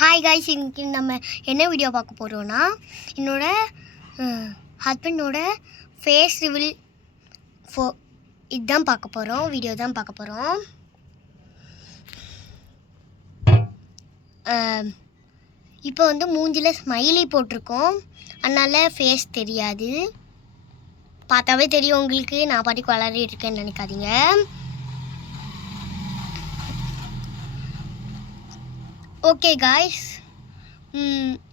Hi guys, இன்னைக்கு நம்ம என்ன வீடியோ பார்க்க போகிறோன்னா என்னோட ஹஸ்பண்டோட ஃபேஸ் ரிவீல் இதுதான் பார்க்க போகிறோம், வீடியோ தான் பார்க்க போகிறோம். இப்போ வந்து மூஞ்சில் ஸ்மைலி போட்டிருக்கோம், அதனால் ஃபேஸ் தெரியாது. பார்த்தாவே தெரியும் உங்களுக்கு, நான் பாட்டுக்கு வளரிட்டு இருக்கேன்னு நினைக்காதீங்க. ஓகே காய்ஸ்,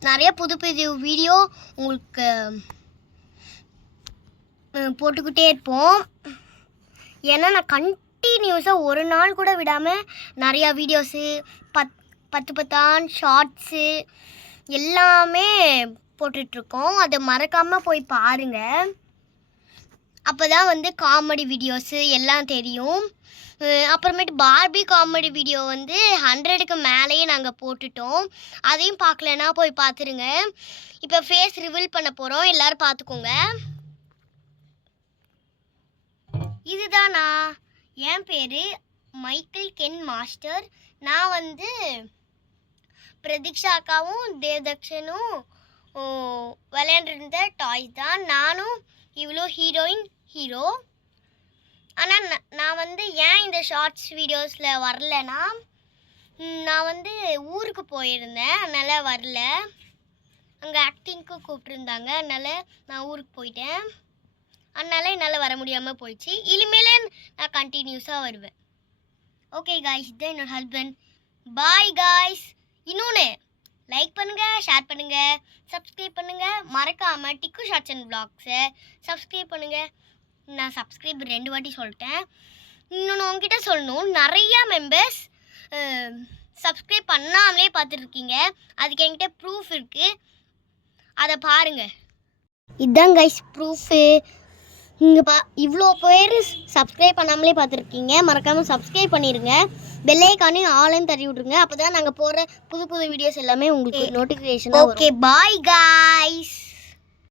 நிறைய புது புது வீடியோ உங்களுக்கு போட்டுக்கிட்டே இருப்போம். ஏன்னா நான் கண்டினியூஸாக ஒரு நாள் கூட விடாமல் நிறையா வீடியோஸு பத்து ஷார்ட்ஸு எல்லாமே போட்டுட்ருக்கோம். அதை மறக்காமல் போய் பாருங்கள். அப்போ தான் வந்து காமெடி வீடியோஸு எல்லாம் தெரியும். அப்புறமேட்டு பார்பி காமெடி வீடியோ வந்து 100க்கு மேலேயே நாங்கள் போட்டுட்டோம். அதையும் பார்க்கலன்னா போய் பார்த்துருங்க. இப்போ ஃபேஸ் ரிவீல் பண்ண போகிறோம், எல்லோரும் பார்த்துக்கோங்க. இதுதான் என் பேர் மைக்கேல் கென் மாஸ்டர். நான் வந்து பிரதீக்ஷா அக்காவும் தேவதக்ஷனும் விளையாண்டுருந்த டாய்ஸ் தான். நானும் இவ்வளோ ஹீரோ. ஆனால் நான் வந்து ஏன் இந்த ஷார்ட்ஸ் வீடியோஸில் வரலன்னா, நான் வந்து ஊருக்கு போயிருந்தேன், அதனால் வரல. அங்கே ஆக்டிங்க்கு கூப்பிட்ருந்தாங்க, அதனால் நான் ஊருக்கு போயிட்டேன். அதனால் என்னால் வர முடியாமல் போயிடுச்சு. இனிமேலே நான் கண்டினியூஸாக வருவேன். ஓகே காய்ஸ், இதுதான் என்னோட ஹஸ்பண்ட். Bye guys. இன்னொன்று, லைக் பண்ணுங்கள், ஷேர் பண்ணுங்கள், சப்ஸ்கிரைப் பண்ணுங்கள். மறக்காமல் டிக்கு ஷார்ட்ஸ் அண்ட் வ்ளாக்ஸை சப்ஸ்கிரைப் பண்ணுங்கள். நான் சப்ஸ்கிரைப் 2 வாட்டி சொல்லிட்டேன். இன்னொன்று உங்ககிட்ட சொல்லணும், நிறையா மெம்பர்ஸ் சப்ஸ்கிரைப் பண்ணாமலே பார்த்துட்ருக்கீங்க. அதுக்கு என்கிட்ட ப்ரூஃப் இருக்குது, அதை பாருங்கள். இதுதான் கைஸ் ப்ரூஃபு. இங்கே இவ்வளோ பேர் சப்ஸ்கிரைப் பண்ணாமலே பார்த்துருக்கீங்க. மறக்காமல் சப்ஸ்கிரைப் பண்ணிடுங்க. பெல் ஐக்கானையும் ஆலையும் தட்டி விட்ருங்க. அப்போ தான் நாங்கள் போடுற புது வீடியோஸ் எல்லாமே உங்களுக்கு நோட்டிஃபிகேஷன். Okay, bye guys.